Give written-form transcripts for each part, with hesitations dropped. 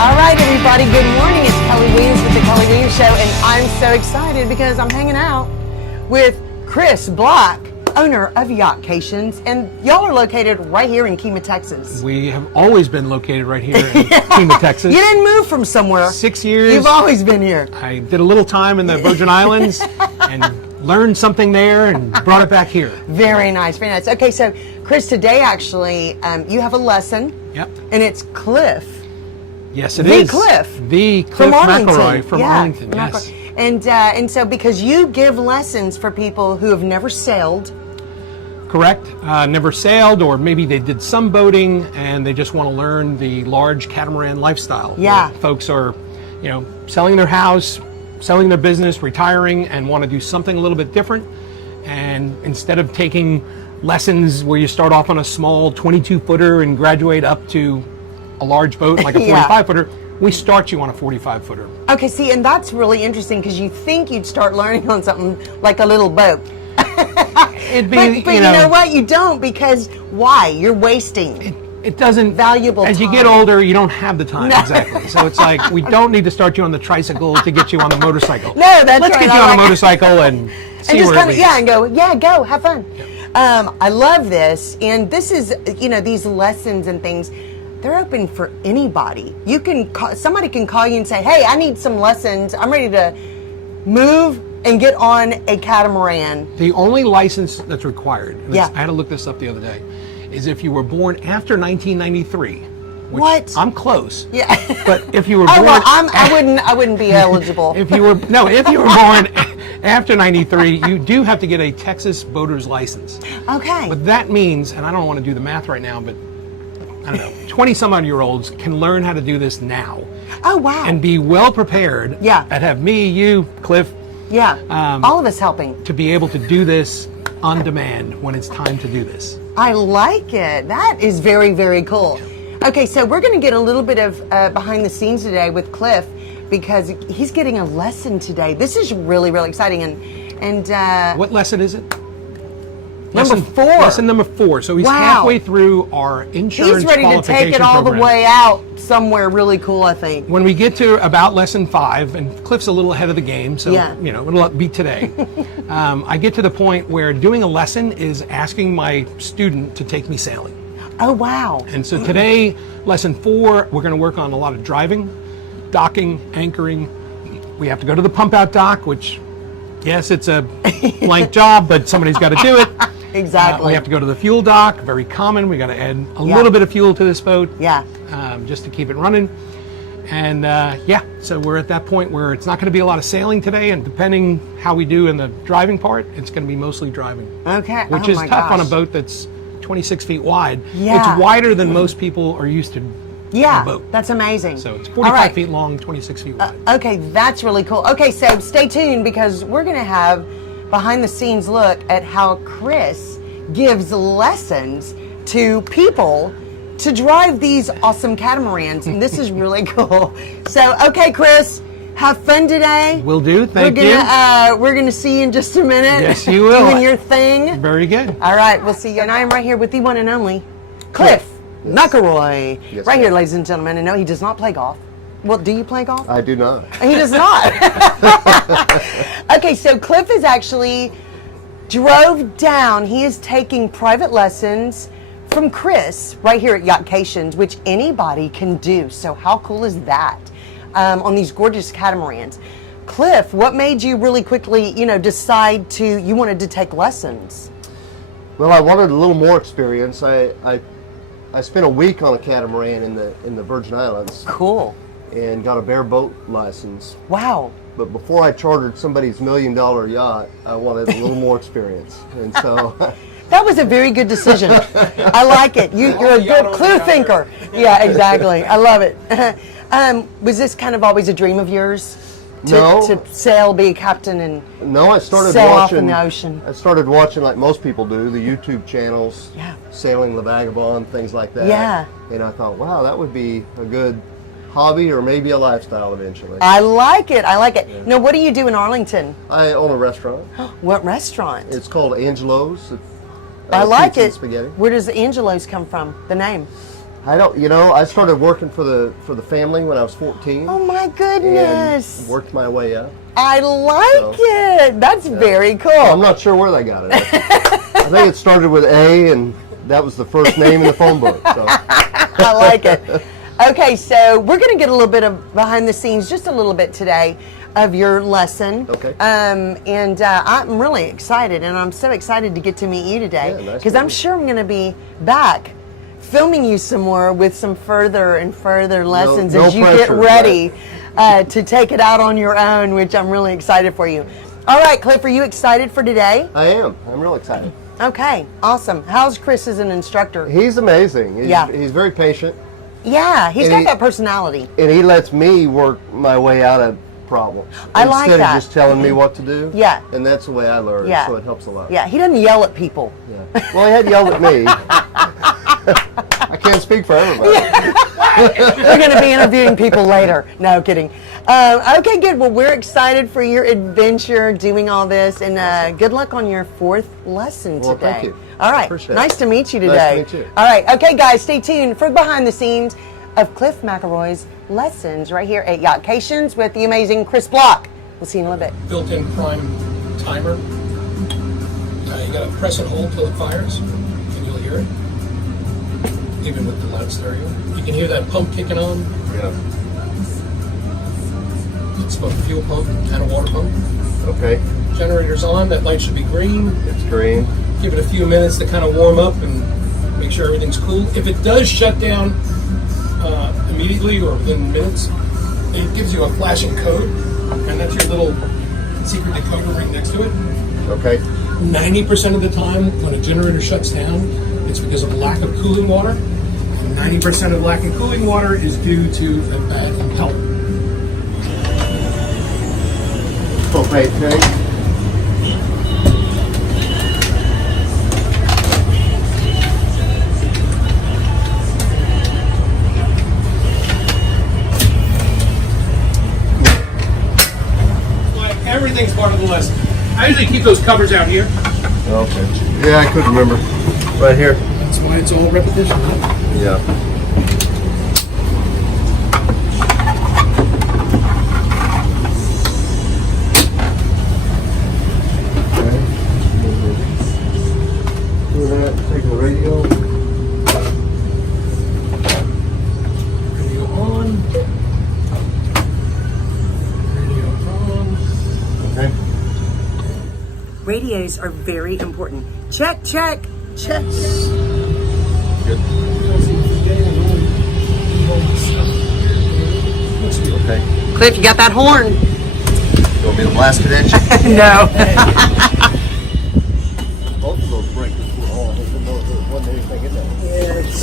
All right, everybody, good morning. It's Kelly Williams with the Kelly Williams Show, and I'm so excited because I'm hanging out with Chris Block, owner of YACHTCATIONS, and y'all are located right here in Kemah, Texas. We have always been located right here in Kemah, Texas. You didn't move from somewhere. 6 years. You've always been here. I did a little time in the Virgin Islands and learned something there and brought it back here. Very nice, very nice. Okay, so Chris, today actually you have a lesson. Yep. And it's Cliff. Yes, it is. The Cliff from Arlington. McElroy from Arlington, from yes. And so because you give lessons for people who have never sailed. Correct. Never sailed, or maybe they did some boating and they just want to learn the large catamaran lifestyle. Yeah. Folks are, selling their house, selling their business, retiring, and want to do something a little bit different. And instead of taking lessons where you start off on a small 22-footer and graduate up to a large boat like a 45-footer, we start you on a 45-footer. Okay, see, and that's really interesting because you think you'd start learning on something like a little boat. It'd be, but you know what? You don't, because why? You're wasting. It doesn't. Valuable As time. you get older, you don't have the time, exactly. So it's like, we don't need to start you on the tricycle to get you on the motorcycle. No, that's Let's right. get you on a motorcycle and see just where it leads. and go, have fun. Yeah. I love this, and this is, these lessons and things, they're open for anybody. You can somebody can call you and say, hey, I need some lessons. I'm ready to move and get on a catamaran. The only license that's required, and Yeah. I had to look this up the other day, is if you were born after 1993. Which What? I'm close. Yeah. But if you were born, well, I wouldn't be eligible. if you were born after 93, you do have to get a Texas boater's license. Okay. But that means, and I don't want to do the math right now, but I don't know, 20-some-odd-year-olds can learn how to do this now. Oh, wow. And be well prepared. Yeah. And have me, you, Cliff. Yeah. All of us helping. To be able to do this on demand when it's time to do this. I like it. That is very, very cool. Okay, so we're going to get a little bit of behind the scenes today with Cliff because he's getting a lesson today. This is really, really exciting. And what lesson is it? Number 4. Lesson number 4. So he's halfway through our insurance He's ready to take it all program. the way out somewhere really cool, I think. When we get to about lesson 5, and Cliff's a little ahead of the game, so it'll be today. I get to the point where doing a lesson is asking my student to take me sailing. Oh, wow. And so today, lesson 4, we're going to work on a lot of driving, docking, anchoring. We have to go to the pump out dock, which, yes, it's a blank job, but somebody's got to do it. Exactly. We have to go to the fuel dock, very common. We got to add a little bit of fuel to this boat. Yeah. Just to keep it running. And so we're at that point where it's not going to be a lot of sailing today, and depending how we do in the driving part, it's going to be mostly driving. Okay. Which is tough on a boat that's 26 feet wide. Yeah. It's wider than most people are used to. Yeah, a boat. that's amazing. So it's 45 feet long, 26 feet wide. Okay, that's really cool. Okay, so stay tuned because we're going to have behind the scenes look at how Chris gives lessons to people to drive these awesome catamarans, and this is really cool. So, okay, Chris, have fun today. Will do. Thank you. We're gonna see you in just a minute. Yes, you will. Doing your thing. Very good. All right, we'll see you. And I am right here with the one and only Cliff McElroy. Yes, right here, ma'am. ladies and gentlemen. And no, he does not play golf. Well, do you play golf? I do not. He does not. Okay, so Cliff is actually drove down. He is taking private lessons from Chris right here at YACHTCATIONS, which anybody can do. So how cool is that? On these gorgeous catamarans. Cliff, what made you really quickly, decide you wanted to take lessons? Well, I wanted a little more experience. I spent a week on a catamaran in the Virgin Islands. Cool. And got a bareboat license. Wow. But before I chartered somebody's $1 million yacht, I wanted a little more experience. And so that was a very good decision. I like it. You're a good clue thinker. Yeah, exactly. I love it. Was this kind of always a dream of yours? To sail, be a captain, and no, I started sail watching off in the ocean. I started watching like most people do, the YouTube channels, Yeah. Sailing the Vagabond, things like that. Yeah. And I thought, wow, that would be a good hobby or maybe a lifestyle eventually. I like it. Yeah. Now, what do you do in Arlington? I own a restaurant. What restaurant? It's called Angelo's. I like pizza it. and spaghetti. Where does Angelo's come from? The name? I don't, you know, I started working for the family when I was 14. Oh my goodness. And worked my way up. I like it. That's very cool. I'm not sure where they got it. I think it started with A, and that was the first name in the phone book. So. I like it. Okay, so we're going to get a little bit of behind the scenes, just a little bit today, of your lesson. Okay. And I'm really excited, and I'm so excited to get to meet you today, because I'm sure I'm going to be back filming you some more with some further and further lessons as you get ready to take it out on your own, which I'm really excited for you. All right, Cliff, are you excited for today? I am. I'm real excited. Okay, awesome. How's Chris as an instructor? He's amazing. He's very patient. Yeah, he's got that personality. And he lets me work my way out of problems. I like that. Instead of just telling me what to do. Yeah. And that's the way I learn. Yeah. So it helps a lot. Yeah, he doesn't yell at people. Yeah. Well, he had yelled at me. I can't speak for everybody. We're going to be interviewing people later. No, kidding. Okay, good. Well, we're excited for your adventure doing all this, and good luck on your 4th lesson today. Well, thank you. All right. Appreciate Nice it. to meet you today. Nice to meet you. All right. Okay, guys, stay tuned for behind the scenes of Cliff McElroy's lessons right here at YACHTCATIONS with the amazing Chris Block. We'll see you in a little bit. Built-in prime timer. You got to press and hold till it fires, and you'll hear it. Even with the loud stereo, you can hear that pump kicking on. Yeah. It's both a fuel pump and a water pump. Okay. Generator's on. That light should be green. It's green. Give it a few minutes to kind of warm up and make sure everything's cool. If it does shut down immediately or within minutes, it gives you a flashing code, and that's your little secret decoder right next to it. Okay. 90% of the time when a generator shuts down, it's because of lack of cooling water. And 90% of lack of cooling water is due to a bad impeller. Propane tank. Everything's part of the lesson. I usually keep those covers out here. Okay. Yeah, I couldn't remember. Right here. That's why it's all repetition. Huh? Yeah. Take the radio. Radio on. Radio on. Okay. Radios are very important. Check, check, check. Good. Okay. Cliff, you got that horn? You want me to blast it at you? No. Both of those breakers were on. There wasn't anything in there. Yeah, it's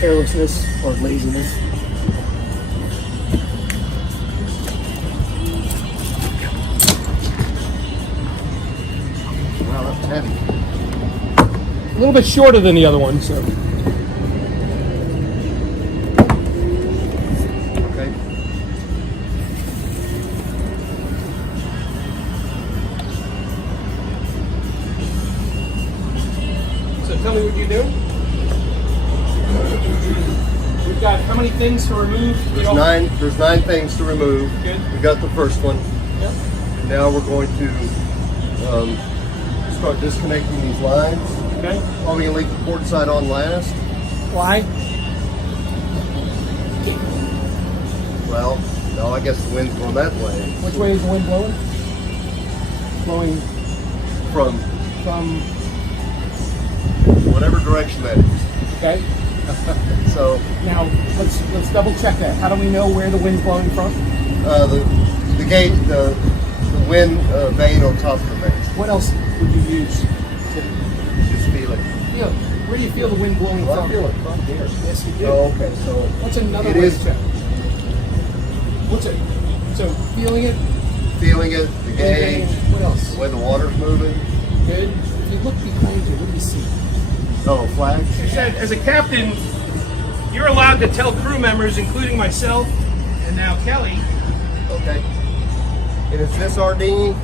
carelessness or laziness. Wow, that's heavy. A little bit shorter than the other one, so. Okay. So tell me what you do. We've got how many things to remove? There's nine things to remove. Good. We got the first one. Yep. Now we're going to start disconnecting these lines. Okay. Probably gonna leave the port side on last. Why? Well, no, I guess the wind's going that way. Which way is the wind blowing? Blowing From from. whatever direction that is. Okay. So Now let's double check that. How do we know where the wind's blowing from? the gate, the wind vane on top of the vane. What else would you use to Just feel it. feel? Where do you feel the wind blowing Well, I from? feel it from here. Yes, you do. Oh, okay. So What's another it way is to check? What's it? So feeling it. feeling it, the gauge, What else? the way the water's moving. Good. If you look behind you, what do you see? Oh, flags. It said, as a captain, you're allowed to tell crew members, including myself and now Kelly. Okay. And is this RD?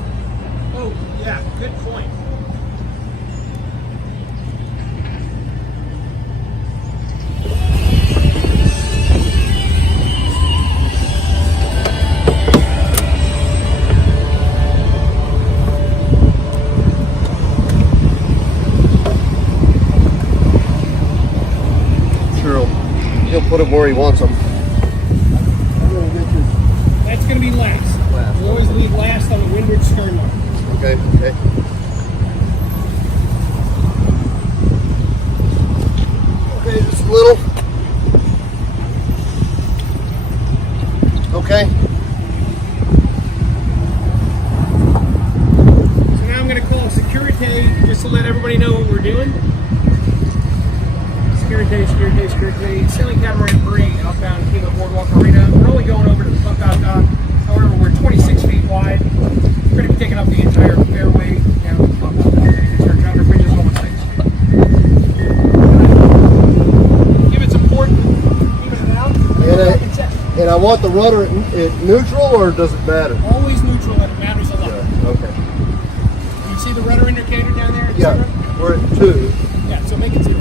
Oh, yeah, good point. he'll put them where he wants them. That's going to be last. We'll always leave last on the windward stern line. Okay, okay. Okay, just a little. Okay. So now I'm going to call security just to let everybody know what we're doing. Security, sailing catamaran parade outbound Kilo Boardwalk Marina. We're only going over to the Buckout Dock. However, we're 26 feet wide. We're going to be taking up the entire fairway down to the Buckout Dock. Our counter bridge is almost 6. If it's important, even it out. And I want the rudder at neutral, or does it matter? Always neutral, and it matters a lot. Yeah, okay. You see the rudder indicator down there? Yeah, we're at 2. Yeah, so make it 0.